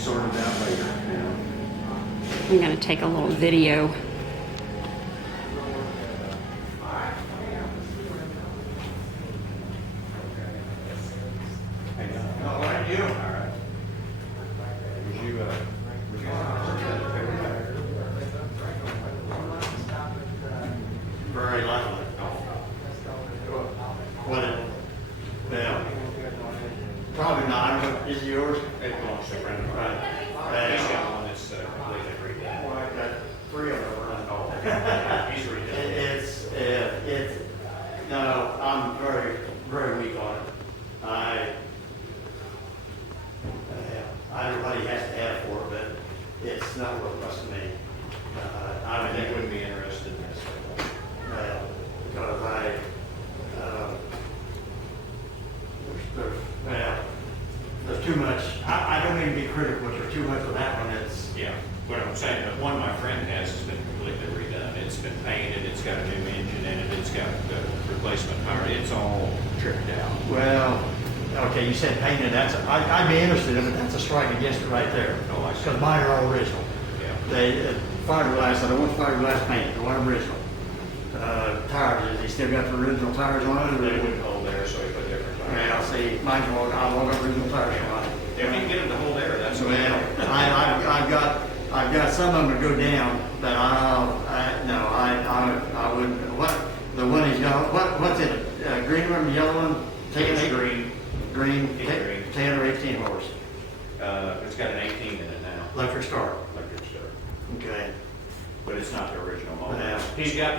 sorted out later. I'm going to take a little video. All right, you. All right. Was you, Very likely. Well, probably not. I don't know. Is it yours? it belongs to a friend of mine. Right. He's got one that's completely redone. Well, I've got 3 of them. He's redone. It's, no, I'm very, very weak on it. Everybody has to have for it, but it's not worth much to me. I think wouldn't be interested in this. Because there's too much. I don't mean to be critical, but there's too much of that one. It's Yeah, what I'm saying, the one my friend has been completely redone. It's been painted, it's got a new engine in it, it's got the replacement tire, it's all tricked out. well, okay. You said painted. I'd be interested in it. That's a strike against it right there. Oh, I see. Because mine are all original. Yeah. They fiberglass. I don't want fiberglass paint. I want original. Tires. Has he still got the original tires on it? They wouldn't hold there, so he put different tires. Well, see, mine's won't. I won't have original tires on it. If you can get them to hold there, that's okay. Well, I've got some of them to go down, but I wouldn't. What the one he's got? What's it? Green one, yellow one? It's green. Green. Green. 10 or 18 horse. It's got an 18 in it now. Electric start. Electric start. Okay. But it's not the original model. Yeah. He's got